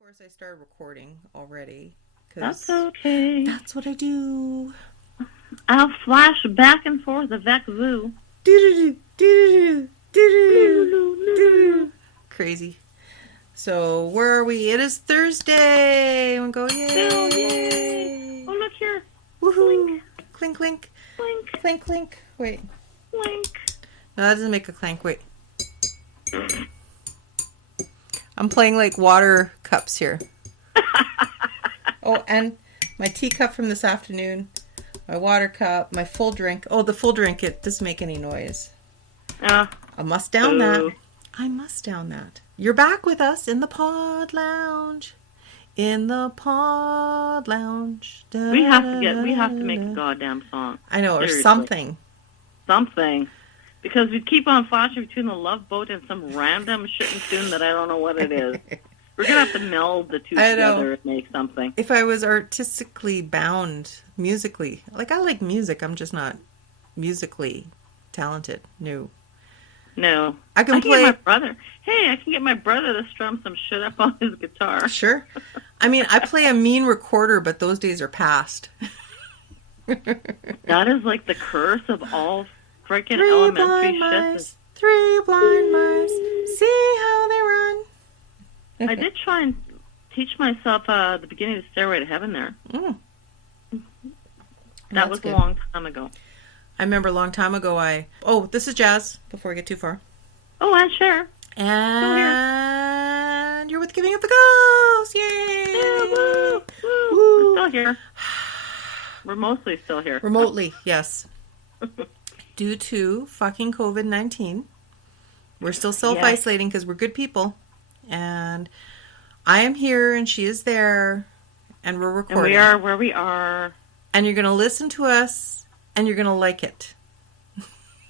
course, I started recording already. That's okay. That's what I do. I'll flash back and forth avec vous. Crazy. So, where are we? It is Thursday. And go, yay. Oh, yay. Oh, look here. Woohoo. Clink, clink. Clink. Clink, clink. Wait. Clink. No, that doesn't make a clank. Wait. I'm playing like water cups here. Oh, and my teacup from this afternoon, my water cup, my full drink. Oh, the full drink, it doesn't make any noise. I must down that. I must down that. You're back with us in the pod lounge. In the pod lounge. Da, we have to make a goddamn song. I know, Seriously. or something. Something. Because we keep on flashing between the Love Boat and some random shitting tune that I don't know what it is. We're going to have to meld the two together and make something. If I was artistically bound musically, like I like music, I'm just not musically talented. No. I can play. Get my brother. Hey, I can get my brother to strum some shit up on his guitar. Sure. I mean, I play a mean recorder, but those days are past. That is like the curse of all freaking elementary shit. 3 blind mice. See how they run. I did try and teach myself the beginning of the Stairway to Heaven there. Mm. That was good. A long time ago. I remember a long time ago Oh, this is Jas, before we get too far. Oh, and Sher. And you're with Giving Up the Ghost! Yay! Yeah, woo! Woo! We're still here. We're mostly still here. Remotely, yes. Due to fucking COVID-19. We're still self-isolating because we're good people. And I am here and she is there. And we're recording. And we are where we are. And you're going to listen to us. And you're going to like it.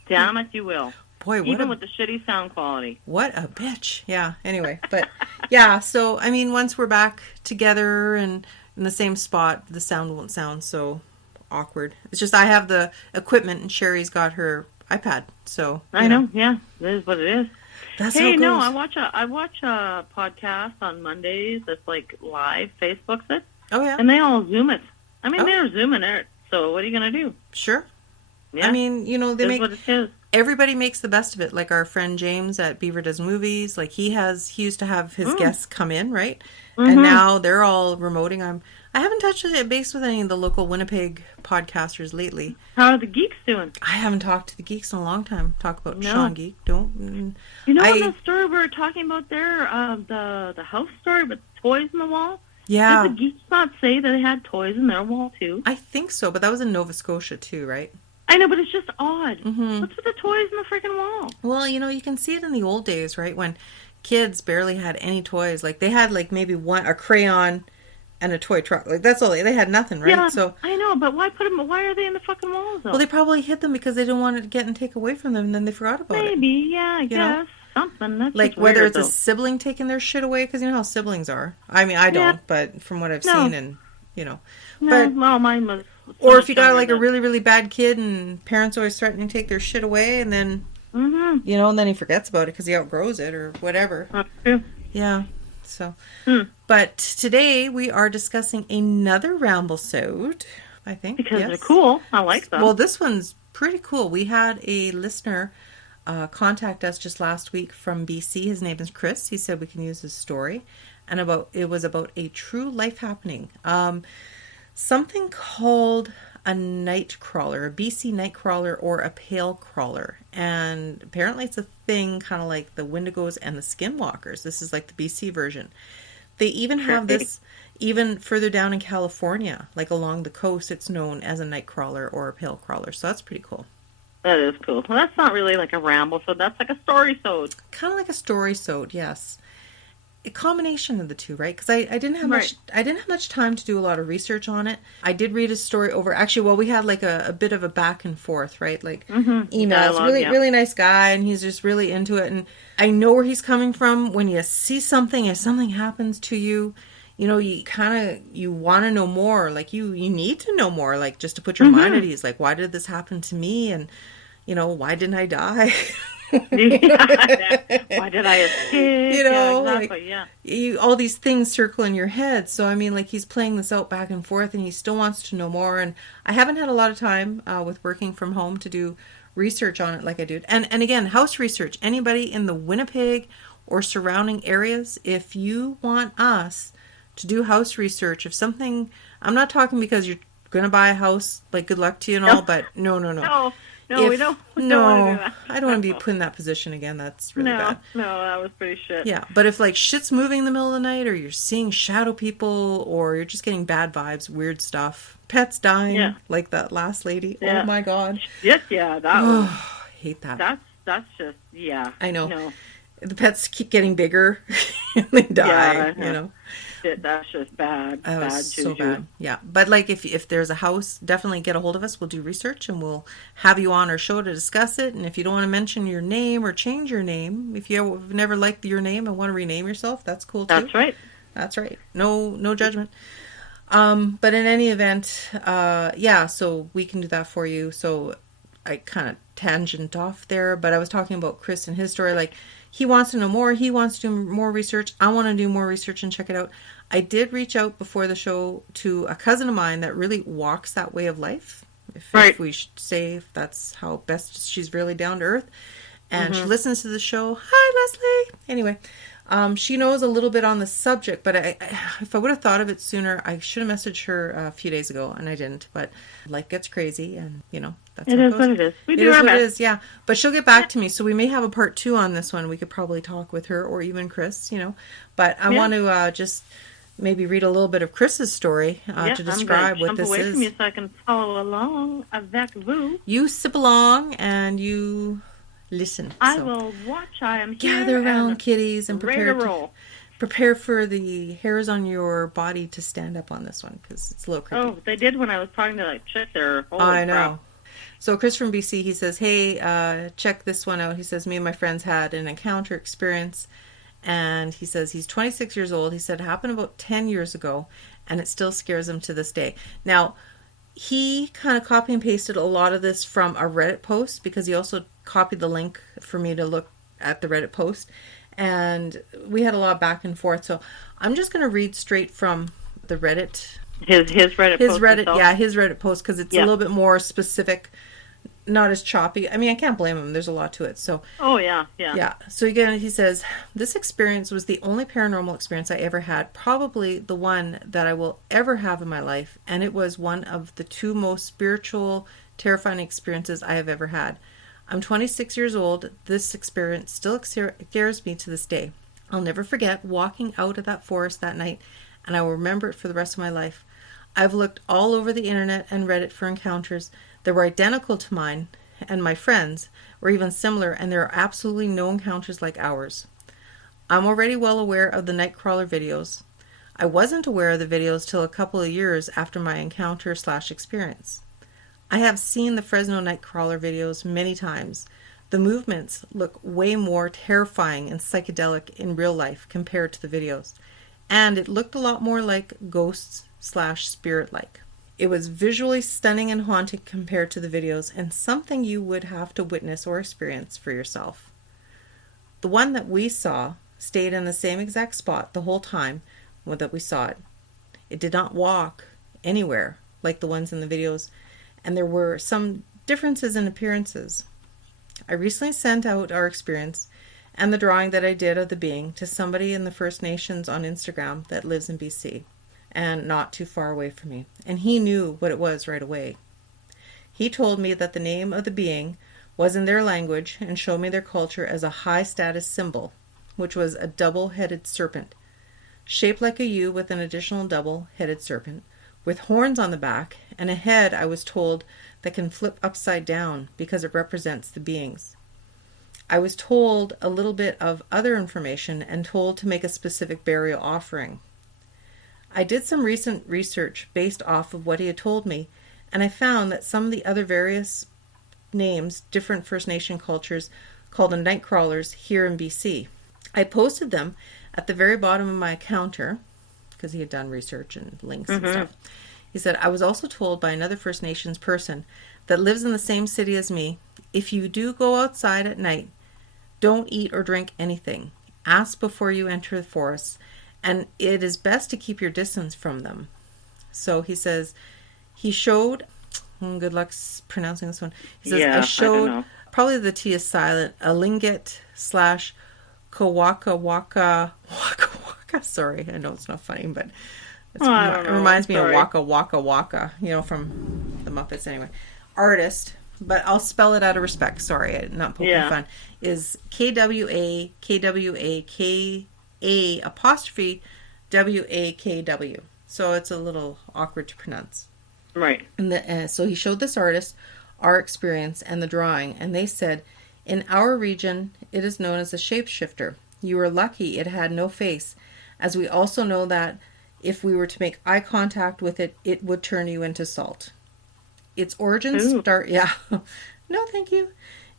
Damn it, you will. Boy, even with the shitty sound quality. What a bitch. Yeah, anyway. But, yeah, so, I mean, once we're back together and in the same spot, the sound won't sound so awkward. It's just I have the equipment and Sherry's got her iPad. So, I know. Yeah, it is what it is. That's how it goes. No, I watch a podcast on Mondays that's like live, Facebooks it. Oh, yeah. And they all Zoom it. I mean, they're Zooming it. So what are you going to do? Sure. Yeah. I mean, you know, what it is. Everybody makes the best of it. Like our friend James at Beaver Does Movies, like he used to have his guests come in, right? Mm-hmm. And now they're all remoting. I haven't touched base with any of the local Winnipeg podcasters lately. How are the geeks doing? I haven't talked to the geeks in a long time. Talk about Sean Geek. Don't. You know the story we were talking about there, the house story with toys in the wall? Yeah. Did the geeks not say that they had toys in their wall, too? I think so, but that was in Nova Scotia, too, right? I know, but it's just odd. Mm-hmm. What's with the toys in the freaking wall? Well, you know, you can see it in the old days, right? When kids barely had any toys. Like, they had, like, maybe a crayon and a toy truck. Like, that's all. They had nothing, right? Yeah, so I know, but why are they in the fucking walls, though? Well, they probably hid them because they didn't want it to get and take away from them, and then they forgot about it. Maybe, yeah, I guess. Something. That's like just whether weird, it's a sibling taking their shit away, because you know how siblings are. I mean, I don't, but from what I've seen, and you know, well, mine was. Or if you got like a really, really bad kid, and parents always threatening to take their shit away, and then you know, and then he forgets about it because he outgrows it or whatever. That's true. Yeah. So, but today we are discussing another Ramblestory, I think, because they're cool. I like them. Well, this one's pretty cool. We had a listener contact us just last week from BC. His name is Chris. He said we can use his story, and it was about a true life happening. Something called a nightcrawler, a BC nightcrawler, or a pale crawler, and apparently it's a thing kind of like the Wendigoes and the skinwalkers. This is like the BC version. They even have this even further down in California, like along the coast. It's known as a nightcrawler or a pale crawler. So that's pretty cool. That is cool. Well, that's not really like a ramble, so that's like a story-sode. Kind of like a story-sode, yes. A combination of the two, right? Because I didn't have much time to do a lot of research on it. I did read his story over. Actually, well, we had like a bit of a back and forth, right? Like emails. Dialogue, really nice guy, and he's just really into it. And I know where he's coming from. When you see something, if something happens to you, you know, you want to know more. Like you need to know more, like just to put your mind at ease. Like, why did this happen to me? And you know, why didn't I die? Why did I escape? You know, Yeah, exactly. Yeah. all these things circle in your head. So, I mean, like, he's playing this out back and forth, and he still wants to know more. And I haven't had a lot of time with working from home to do research on it like I did. And again, house research. Anybody in the Winnipeg or surrounding areas, if you want us to do house research, if something, I'm not talking because you're going to buy a house, like, good luck to you and all, but no. No, we don't want to do that. I don't want to be put in that position again. That's really bad. No, that was pretty shit. Yeah, but if, like, shit's moving in the middle of the night, or you're seeing shadow people, or you're just getting bad vibes, weird stuff, pets dying, like that last lady. Yeah. Oh my God. Yes, yeah, that was. Hate that. That's just, yeah. I know. No. The pets keep getting bigger and they die, you know. That's just bad. That bad was juju. so bad. Yeah. But, like, if there's a house, definitely get a hold of us. We'll do research and we'll have you on our show to discuss it. And if you don't want to mention your name or change your name, if you've never liked your name and want to rename yourself, that's cool too. That's right. That's right. No judgment. But in any event, so we can do that for you. So I kind of tangent off there, but I was talking about Chris and his story. Like, he wants to know more. He wants to do more research. I want to do more research and check it out. I did reach out before the show to a cousin of mine that really walks that way of life. If we should say, if that's how best, she's really down to earth. And she listens to the show. Hi, Leslie. Anyway, she knows a little bit on the subject, but if I would have thought of it sooner, I should have messaged her a few days ago, and I didn't. But life gets crazy, and, you know, that's how it goes. What it is. We do our best. It is, yeah. But she'll get back to me, so we may have a part 2 on this one. We could probably talk with her, or even Chris, you know. But I want to just maybe read a little bit of Chris's story to describe what this is. I'm away from you so I can follow along avec vous. You sip along, and you listen. I will watch. I am here. Gather around, kitties, and prepare for the hairs on your body to stand up on this one, because it's a little creepy. Oh, they did when I was talking to, like, shit there. I know. Crap. So Chris from BC, he says, hey, check this one out. He says, me and my friends had an encounter experience, and he says he's 26 years old. He said it happened about 10 years ago, and it still scares him to this day. Now, he kind of copy and pasted a lot of this from a Reddit post, because he also copied the link for me to look at the Reddit post, and we had a lot of back and forth. So I'm just going to read straight from the Reddit. His Reddit post. His Reddit post, because it's a little bit more specific, not as choppy. I mean, I can't blame him. There's a lot to it. So. Oh yeah. So again, he says, this experience was the only paranormal experience I ever had, probably the one that I will ever have in my life, and it was one of the 2 most spiritual, terrifying experiences I have ever had. I'm 26 years old. This experience still scares me to this day. I'll never forget walking out of that forest that night, and I will remember it for the rest of my life. I've looked all over the internet and Reddit for encounters that were identical to mine and my friends, or even similar, and there are absolutely no encounters like ours. I'm already well aware of the Nightcrawler videos. I wasn't aware of the videos till a couple of years after my encounter/experience. I have seen the Fresno Nightcrawler videos many times. The movements look way more terrifying and psychedelic in real life compared to the videos, and it looked a lot more like ghosts/spirit-like. It was visually stunning and haunting compared to the videos, and something you would have to witness or experience for yourself. The one that we saw stayed in the same exact spot the whole time that we saw it. It did not walk anywhere like the ones in the videos, and there were some differences in appearances. I recently sent out our experience and the drawing that I did of the being to somebody in the First Nations on Instagram that lives in BC and not too far away from me, and he knew what it was right away. He told me that the name of the being was in their language and showed me their culture as a high status symbol, which was a double-headed serpent, shaped like a U with an additional double-headed serpent, with horns on the back, and a head, I was told, that can flip upside down because it represents the beings. I was told a little bit of other information and told to make a specific burial offering. I did some recent research based off of what he had told me, and I found that some of the other various names, different First Nation cultures, called the Nightcrawlers here in BC. I posted them at the very bottom of my encounter, because he had done research and links and stuff. He said, I was also told by another First Nations person that lives in the same city as me, if you do go outside at night Don't eat or drink anything. Ask before you enter the forest, and it is best to keep your distance from them. So he says, he showed, good luck pronouncing this one. He says, Yeah, I showed, I don't know. probably the T is silent, a lingit / Kawaka Waka, sorry, I know it's not funny, but it reminds me of Waka Waka Waka, from the Muppets anyway. Artist, but I'll spell it out of respect, sorry, I'm not poking fun, is KWAKWA_WAKW. So it's a little awkward to pronounce. Right. And so he showed this artist our experience and the drawing, and they said, in our region, it is known as a shapeshifter. You were lucky it had no face, as we also know that if we were to make eye contact with it, it would turn you into salt. Its origins start... Yeah. No, thank you.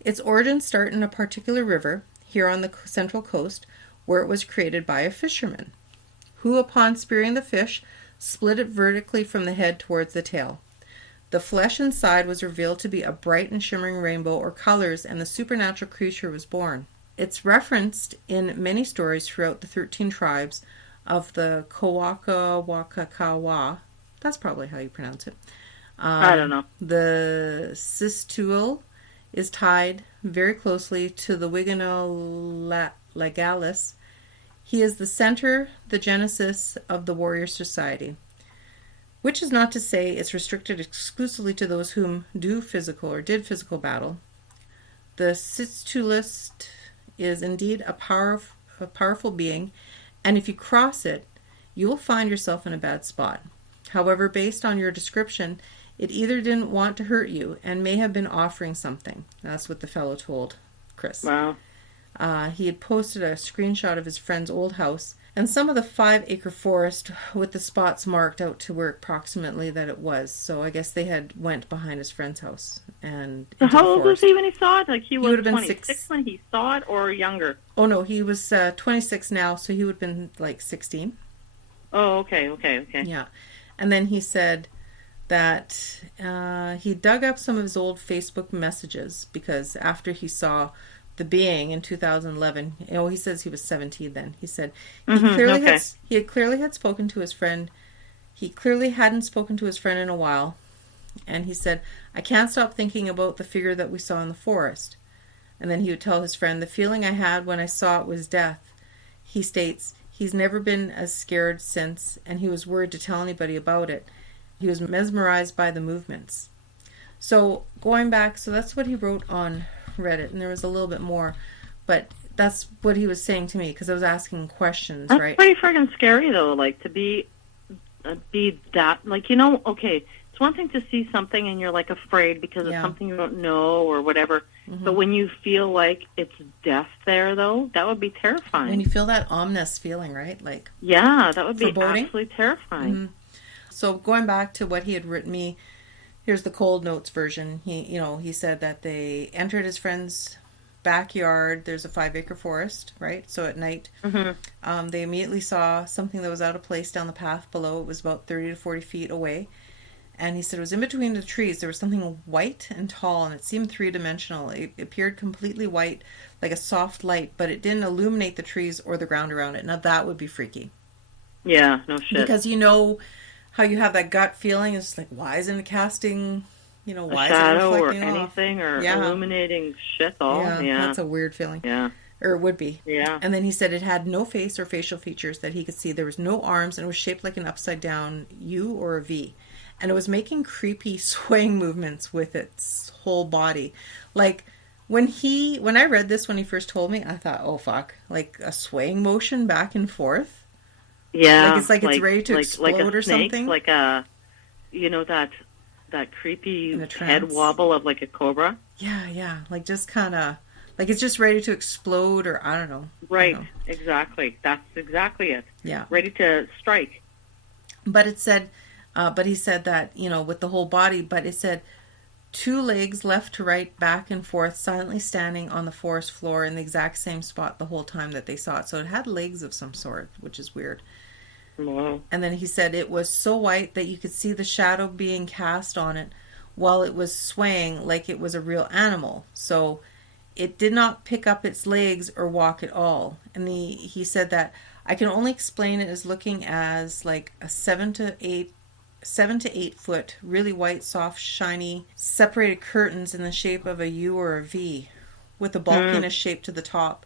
Its origins start in a particular river here on the central coast, where it was created by a fisherman, who, upon spearing the fish, split it vertically from the head towards the tail. The flesh inside was revealed to be a bright and shimmering rainbow or colors, and the supernatural creature was born. It's referenced in many stories throughout the 13 tribes of the Kawaka. That's probably how you pronounce it. I don't know. The Sistuel is tied very closely to the Winnipeg Legalis. He is the center, the genesis of the warrior society, which is not to say it's restricted exclusively to those whom did physical battle. The Sistuelist is indeed a powerful being, and if you cross it, you will find yourself in a bad spot. However, based on your description, it either didn't want to hurt you and may have been offering something. That's what the fellow told Chris. Wow. He had posted a screenshot of his friend's old house and some of the 5-acre forest with the spots marked out to where approximately that it was. So I guess they had went behind his friend's house. And so how old was he when he saw it? Like he was 26 when he saw it, or younger? Oh no, he was 26 now, so he would have been like 16. Oh, okay. Yeah. And then he said that he dug up some of his old Facebook messages because after he saw the being in 2011, he says he was 17 then. He said he clearly had spoken to his friend. He clearly hadn't spoken to his friend in a while. And he said, I can't stop thinking about the figure that we saw in the forest. And then he would tell his friend, the feeling I had when I saw it was death. He states he's never been as scared since, and he was worried to tell anybody about it. He was mesmerized by the movements. So going back, so that's what he wrote on Reddit, and there was a little bit more, but that's what he was saying to me because I was asking questions. That's right? Pretty friggin' scary though, like to be that, like, okay, it's one thing to see something and you're like afraid because it's something you don't know or whatever, but when you feel like it's death there though, that would be terrifying. When you feel that ominous feeling, right? Like, yeah, that would be foreboding. Absolutely terrifying. So going back to what he had written me, here's the Cold Notes version. He said that they entered his friend's backyard. There's a 5-acre forest, right? So at night, they immediately saw something that was out of place down the path below. It was about 30 to 40 feet away. And he said it was in between the trees. There was something white and tall, and it seemed three-dimensional. It appeared completely white, like a soft light, but it didn't illuminate the trees or the ground around it. Now that would be freaky. Yeah, no shit. Because how you have that gut feeling, it's like, why isn't it casting, why a shadow is it or reflecting anything off? or illuminating shit all? Yeah, that's a weird feeling. Yeah. Or it would be. Yeah. And then he said it had no face or facial features that he could see. There was no arms, and it was shaped like an upside down U or a V. And it was making creepy swaying movements with its whole body. Like, when I read this when he first told me, I thought, oh fuck, like a swaying motion back and forth. Yeah, it's ready to explode or snake, something. Like that creepy head wobble of like a cobra. Yeah, like just kind of like it's just ready to explode, or I don't know. Right, exactly. That's exactly it. Yeah, ready to strike. But it said, but he said that with the whole body, but it said 2 legs left to right, back and forth, silently standing on the forest floor in the exact same spot the whole time that they saw it. So it had legs of some sort, which is weird. Wow. And then he said it was so white that you could see the shadow being cast on it while it was swaying like it was a real animal. So it did not pick up its legs or walk at all. And he said that I can only explain it as looking as like a 7 to 8 foot, really white, soft, shiny, separated curtains in the shape of a U or a V, with a bulkiness shape to the top.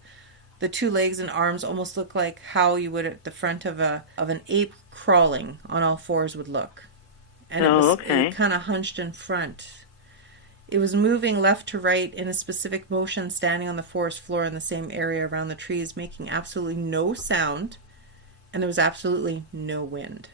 The 2 legs and arms almost look like how you would at the front of an ape crawling on all fours would look. And it kind of hunched in front. It was moving left to right in a specific motion, standing on the forest floor in the same area around the trees, making absolutely no sound, and there was absolutely no wind.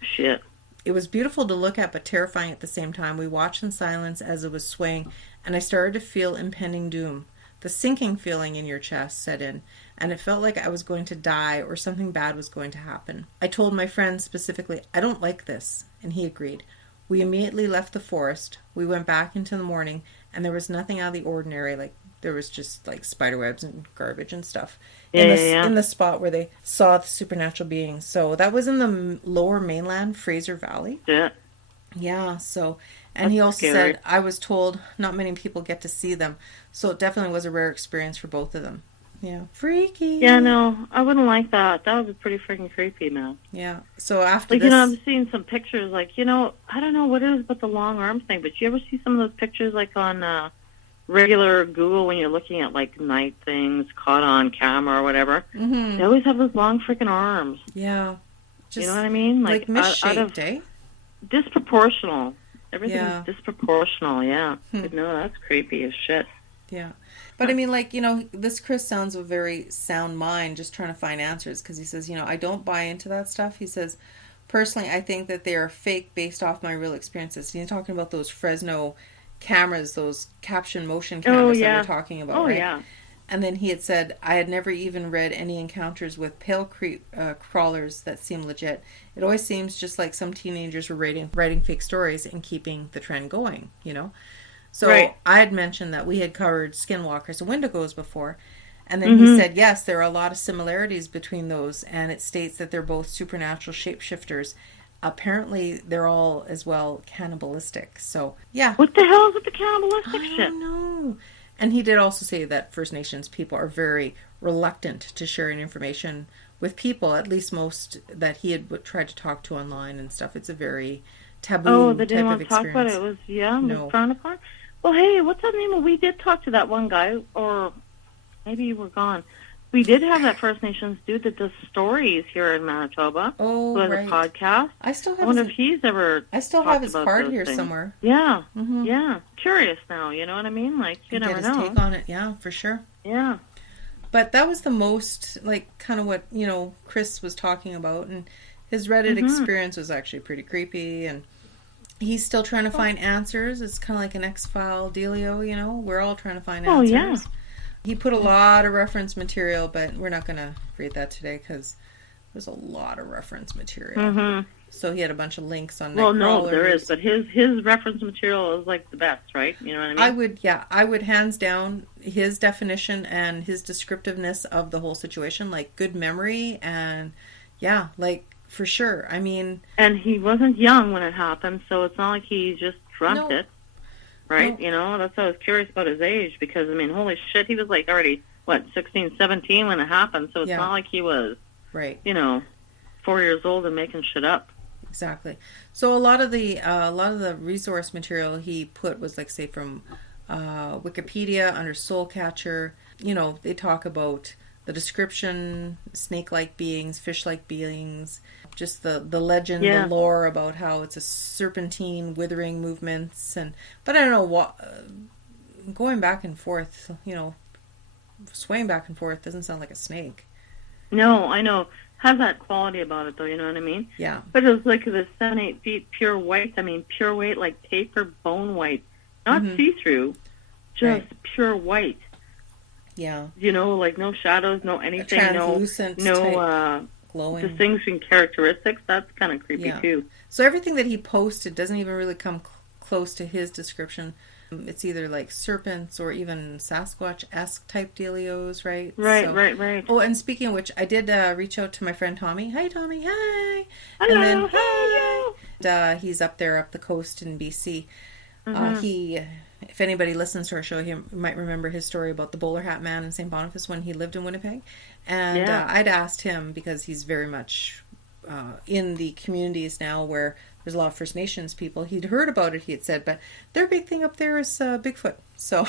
Shit. It was beautiful to look at, but terrifying at the same time. We watched in silence as it was swaying, and I started to feel impending doom. The sinking feeling in your chest set in, and it felt like I was going to die or something bad was going to happen. I told my friend specifically, I don't like this, and he agreed. We immediately left the forest. We went back into the morning, and there was nothing out of the ordinary. Like, there was just like spider webs and garbage and stuff in the spot where they saw the supernatural beings. So that was in the lower mainland, Fraser Valley. Yeah, so, and that's he also scary. Said, I was told not many people get to see them, so it definitely was a rare experience for both of them. Yeah, freaky. Yeah, no, I wouldn't like that. That would be pretty freaking creepy, man. Yeah, so after this... I'm seeing some pictures, like, I don't know what it is about the long arms thing, but you ever see some of those pictures, like, on regular Google when you're looking at, like, night things caught on camera or whatever? Mm-hmm. They always have those long freaking arms. Yeah. Just, you know what I mean? Like misshaped, eh? Disproportional. Everything is disproportional, yeah. No, that's creepy as shit. Yeah. But I mean, like, this Chris sounds a very sound mind, just trying to find answers, because he says, I don't buy into that stuff. He says, personally, I think that they are fake based off my real experiences. He's talking about those Fresno cameras, those caption motion cameras that we're talking about, right? Yeah. And then he had said, I had never even read any encounters with pale crawlers that seem legit. It always seems just like some teenagers were writing fake stories and keeping the trend going, So I had mentioned that we had covered skinwalkers and Wendigoes before. And then he said, yes, there are a lot of similarities between those. And it states that they're both supernatural shapeshifters. Apparently, they're all as well cannibalistic. So, yeah. What the hell is with the cannibalistic shit? I don't know. And he did also say that First Nations people are very reluctant to sharing information with people, at least most that he had tried to talk to online and stuff. It's a very taboo they didn't type want of to talk experience. about it. It was frowned upon. Well, hey, what's that name? We did talk to that one guy, or maybe you were gone. We did have that First Nations dude that does stories here in Manitoba. Oh, who has a podcast. I wonder if he's ever. I still have his card here somewhere. Yeah, yeah. Curious now. You know what I mean? Like, you never know. Get his take on it. Yeah, for sure. Yeah. But that was the most, like, kind of what Chris was talking about, and his Reddit experience was actually pretty creepy, and he's still trying to find answers. It's kind of like an X-File dealio, We're all trying to find answers. Oh, yeah. He put a lot of reference material, but we're not going to read that today because there's a lot of reference material. Mm-hmm. So he had a bunch of links on Nightcrawlers. Well, no, there is, but his reference material is like the best, right? You know what I mean? I would hands down his definition and his descriptiveness of the whole situation, like good memory and, yeah, like for sure. I mean... And he wasn't young when it happened, so it's not like he just dreamt it. Right? No. That's why I was curious about his age, because, I mean, holy shit, he was like already, 16, 17 when it happened, so it's not like he was, 4 years old and making shit up. Exactly. So a lot of the resource material he put was, like, say, from Wikipedia under Soulcatcher. They talk about the description, snake-like beings, fish-like beings, just the legend, the lore about how it's a serpentine, withering movements, but I don't know what going back and forth, swaying back and forth doesn't sound like a snake. No, I know. Has that quality about it, though. You know what I mean? Yeah. But it was like the 7-8 feet pure white. I mean, pure white, like paper bone white, not see-through, just pure white. Yeah. Like no shadows, no anything, translucent no glowing distinguishing characteristics. That's kind of creepy too. So everything that he posted doesn't even really come close to his description. It's either like serpents or even Sasquatch-esque type dealios, right? Right. Oh, and speaking of which, I did reach out to my friend Tommy. Hi, Tommy. Hi. Hello. And then, hi. He's up the coast in BC. He if anybody listens to our show, he might remember his story about the bowler hat man in St. Boniface when he lived in Winnipeg. And I'd asked him, because he's very much in the communities now where there's a lot of First Nations people. He'd heard about it, he had said, but their big thing up there is Bigfoot. So...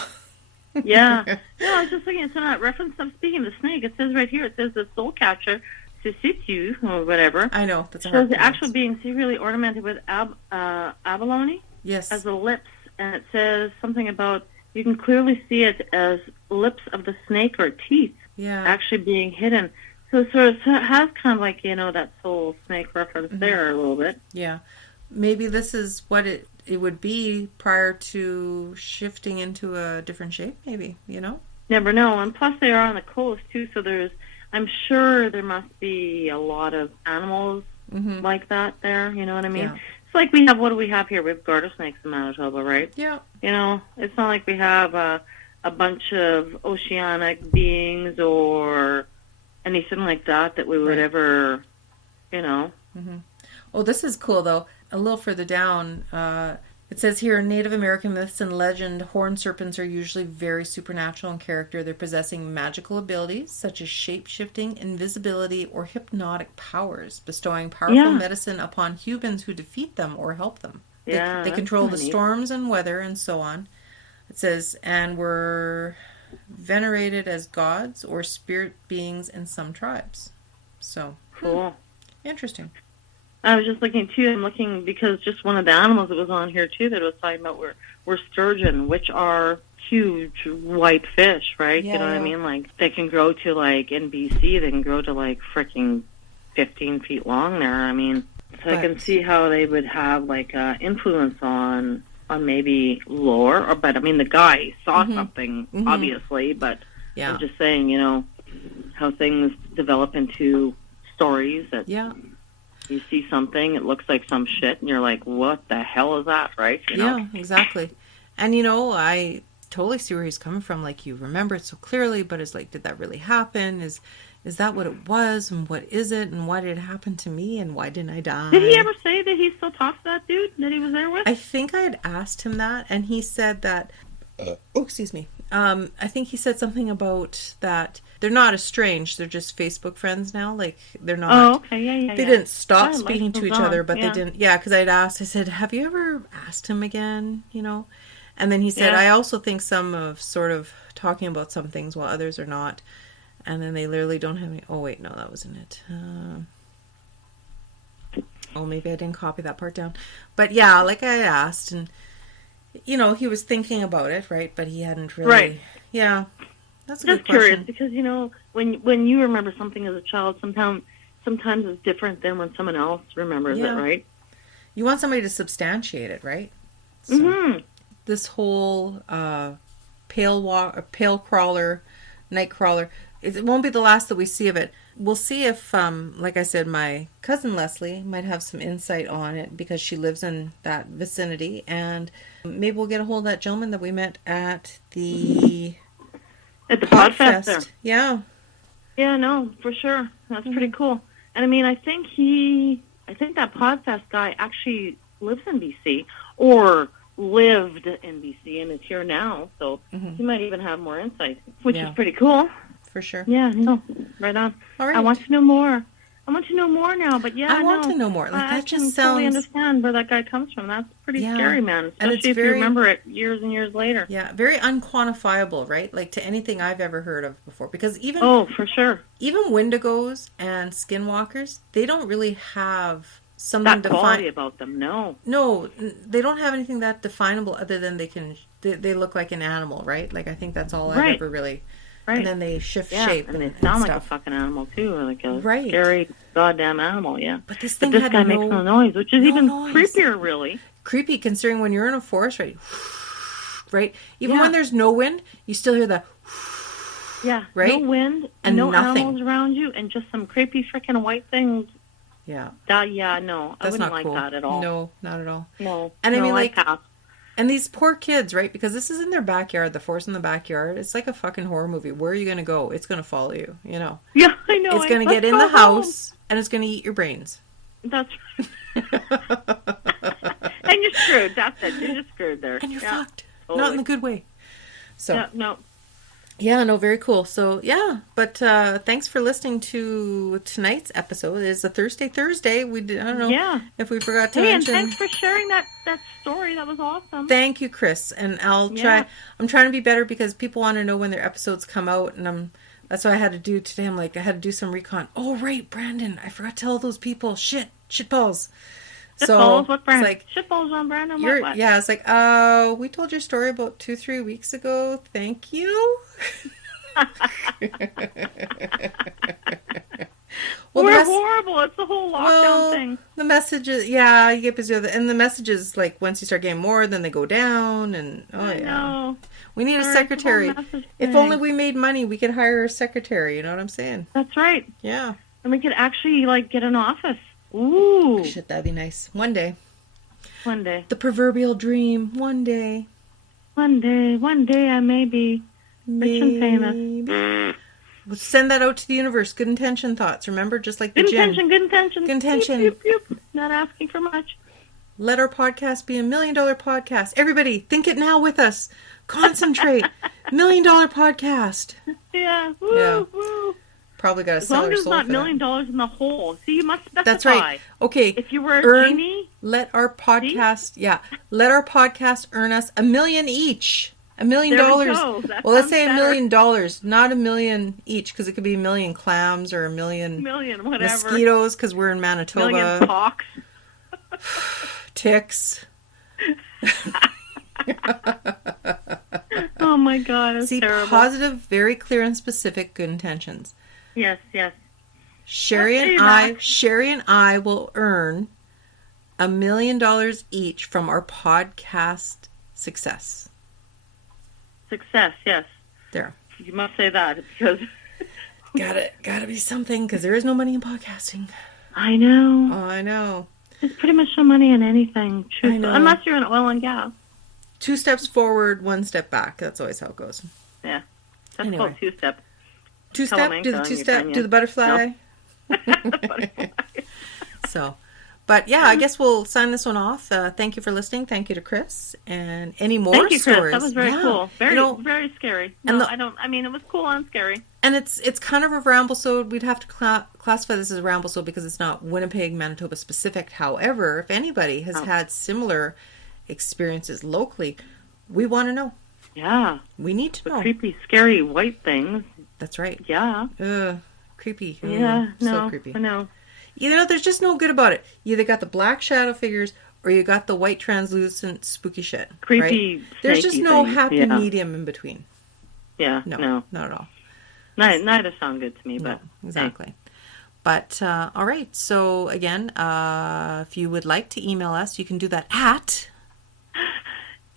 Yeah. No, I was just looking at some of that reference. I'm speaking of the snake. It says right here, it says the soul catcher, Sissitu, or whatever. I know. That's a hard shows the actual being severely ornamented with abalone yes. as the lips. And it says something about, you can clearly see it as lips of the snake or teeth actually being hidden. So it sort of has kind of like, that soul snake reference there a little bit. Yeah. Maybe this is what it would be prior to shifting into a different shape, maybe, Never know. And plus they are on the coast, too, so I'm sure there must be a lot of animals like that there, you know what I mean? Yeah. It's like what do we have here? We have garter snakes in Manitoba, right? Yeah. It's not like we have a bunch of oceanic beings or anything like that we would ever, Mm-hmm. Oh, this is cool, though. A little further down, it says here, in Native American myths and legend, horned serpents are usually very supernatural in character. They're possessing magical abilities such as shape-shifting, invisibility, or hypnotic powers, bestowing powerful medicine upon humans who defeat them or help them. They control the storms and weather and so on. It says, and were venerated as gods or spirit beings in some tribes. So, cool. Interesting. I was just looking, too. I'm looking because just one of the animals that was on here, too, that I was talking about were sturgeon, which are huge white fish, right? Yeah, you know what I mean? Like, they can grow to, in BC, they can grow to, freaking 15 feet long there. I mean, so I can see how they would have, influence on maybe lore. But, I mean, the guy saw something, obviously, but I'm just saying, how things develop into stories that... Yeah. You see something, it looks like some shit, and you're like, what the hell is that, right? Yeah, exactly. And, I totally see where he's coming from. Like, you remember it so clearly, but it's like, did that really happen? Is that what it was? And what is it? And why did it happen to me? And why didn't I die? Did he ever say that he still talks to that dude that he was there with? I think I had asked him that, and he said that... excuse me. I think he said something about that they're not estranged, they're just Facebook friends now. Like, they're not... Oh, okay, yeah. They didn't stop speaking to each other, but they didn't... Yeah, because I'd asked, I said, have you ever asked him again, And then he said, I also think some of sort of talking about some things while others are not. And then they literally don't have any... Oh, wait, no, that wasn't it. Maybe I didn't copy that part down. But yeah, like I asked, and... he was thinking about it, right? But he hadn't really... Right. Yeah. That's a good question. Just curious, because, when you remember something as a child, sometimes it's different than when someone else remembers it, right? You want somebody to substantiate it, right? So, this whole pale crawler, night crawler, it won't be the last that we see of it. We'll see if, like I said, my cousin Leslie might have some insight on it because she lives in that vicinity, and maybe we'll get a hold of that gentleman that we met at the Podfest there. Yeah. Yeah, no, for sure. That's pretty cool. And I mean, I think that Podfest guy actually lives in BC or lived in BC and is here now, so he might even have more insight, which is pretty cool. For sure. Yeah, no, right on. All right. I want to know more. I want to know more now, but I want to know more. Like, that just sounds... I totally understand where that guy comes from. That's pretty scary, man. Especially if you remember it years and years later. Yeah, very unquantifiable, right? Like, to anything I've ever heard of before. Because even... Oh, for sure. Even Wendigoes and skinwalkers, they don't really have something that quality about them, no. No, they don't have anything that definable other than they look like an animal, right? Like, I think that's all I've ever really... Right. And then they shift shape. And they sound like a fucking animal, too. Like a scary goddamn animal, yeah. But this guy makes no noise, which is even creepier, really. Creepy, considering when you're in a forest, right? Right? Even when there's no wind, you still hear the... Yeah, right? No wind, and no animals around you, and just some creepy freaking white things. Yeah. No. I wouldn't like that at all. No, not at all. No. And I mean, like... And these poor kids, right? Because this is in their backyard, the forest in the backyard. It's like a fucking horror movie. Where are you going to go? It's going to follow you, Yeah, I know. It's going to get in the house, and it's going to eat your brains. That's right. And you're screwed. That's it. You're just screwed there. And you're fucked. Totally. Not in the good way. So. Yeah, no. Yeah, no, very cool. So, yeah, but thanks for listening to tonight's episode. It's a Thursday. I don't know if we forgot to mention. And thanks for sharing that story. That was awesome. Thank you, Chris. And I'll try. I'm trying to be better because people want to know when their episodes come out, and that's what I had to do today. I'm like, I had to do some recon. Oh, right, Brandon. I forgot to tell those people. Shitballs. Shitballs? What Brandon? Like, shitballs on Brandon? What? Yeah, it's like, we told your story about 2-3 weeks ago. Thank you. We're horrible. It's the whole lockdown thing. The messages, you get busy with it. And the messages, like, once you start getting more, then they go down. And, I know. We need a secretary. If only we made money, we could hire a secretary. You know what I'm saying? That's right. Yeah. And we could actually, like, get an office. Ooh. Shit, that'd be nice. One day. One day. The proverbial dream. One day. One day I may be rich and famous. We'll send that out to the universe. Good intention thoughts. Remember, just like the gym. Good intention. Good intention. Pew, pew, pew. Not asking for much. Let our podcast be $1 million podcast. Everybody, think it now with us. Concentrate. $1 million podcast. Yeah. Woo, woo. Probably got to sell our soul for that. As long as it's not $1 million in the hole. See, you must specify. That's right. Okay. If you were a genie. Let our podcast, let our podcast earn us $1 million each. $1 million. Well, let's say $1 million, not $1 million each, because it could be 1 million clams or 1 million whatever. Mosquitoes, because we're in Manitoba. 1 million pox. Ticks. Oh my God, it's terrible. Positive, very clear and specific good intentions. Yes. Sherry and I will earn $1 million each from our podcast success. Success, yes. There. You must say that because gotta be something, because there is no money in podcasting. I know. Oh, I know. There's pretty much no money in anything, I know. unless you're in oil and gas. 2 steps forward, 1 step back. That's always how it goes. Yeah, that's called 2-step. 2-step. Do the 2-step. Do the butterfly. No. Butterfly. So, but yeah, I guess we'll sign this one off. Thank you for listening. Thank you to Chris. And any more Thank you, stories? Chris. That was very cool. Very scary. No, it was cool and scary. And it's kind of a Ramblestory. We'd have to classify this as a Ramblestory because it's not Winnipeg, Manitoba specific. However, if anybody has had similar experiences locally, we want to know. Yeah. We need to know. Creepy, scary white things. That's right. Yeah. Creepy. Yeah. So creepy. I know. There's just no good about it. You either got the black shadow figures or you got the white translucent spooky shit. Creepy, right? There's just no things. happy medium in between. Yeah. No. Not at all. Neither sound good to me, but exactly. Hey. But all right. So again, if you would like to email us, you can do that at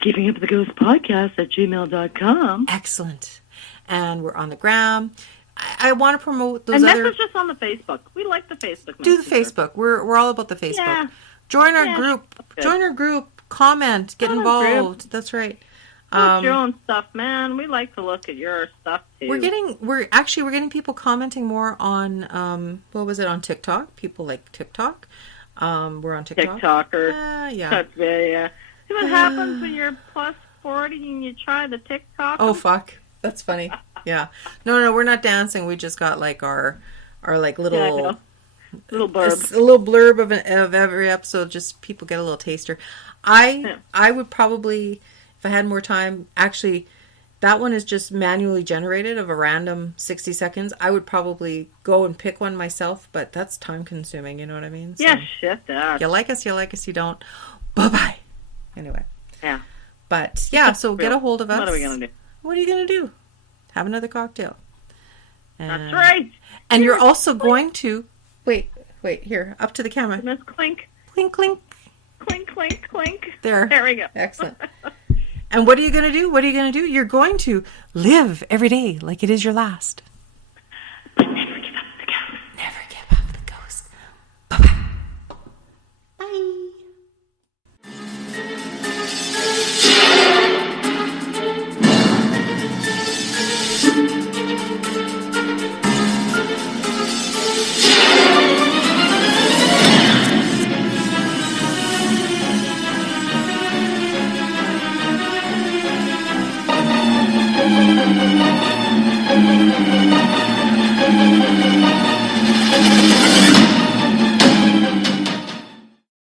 Givinguptheghostpodcast@gmail.com. Excellent. And we're on the gram. I want to promote those and other. message us on the Facebook. We like the Facebook. Do the Facebook. We're all about the Facebook. Yeah. Join our group. Join our group. Comment. Get involved. That's right. Post your own stuff, man. We like to look at your stuff too. We're getting people commenting more on what was it, on TikTok? People like TikTok. We're on TikTok. TikTokers. Yeah. See what happens when you're plus 40 and you try the TikTok? Oh fuck. That's funny. Yeah. No, we're not dancing. We just got like our like little blurb. A little blurb of every episode. Just people get a little taster. I would probably, if I had more time, actually, that one is just manually generated of a random 60 seconds. I would probably go and pick one myself, but that's time consuming. You know what I mean? So, yeah, shit that. You like us, you don't. Bye-bye. Anyway. Yeah. But, yeah, so get a hold of us. What are we going to do? What are you going to do? Have another cocktail. That's right. And you're also going to... Wait, here, up to the camera. Miss Clink. Clink, clink. Clink, clink, clink. There we go. Excellent. And what are you going to do? You're going to live every day like it is your last. But never give up the ghost. Never give up the ghost. Bye-bye. Bye.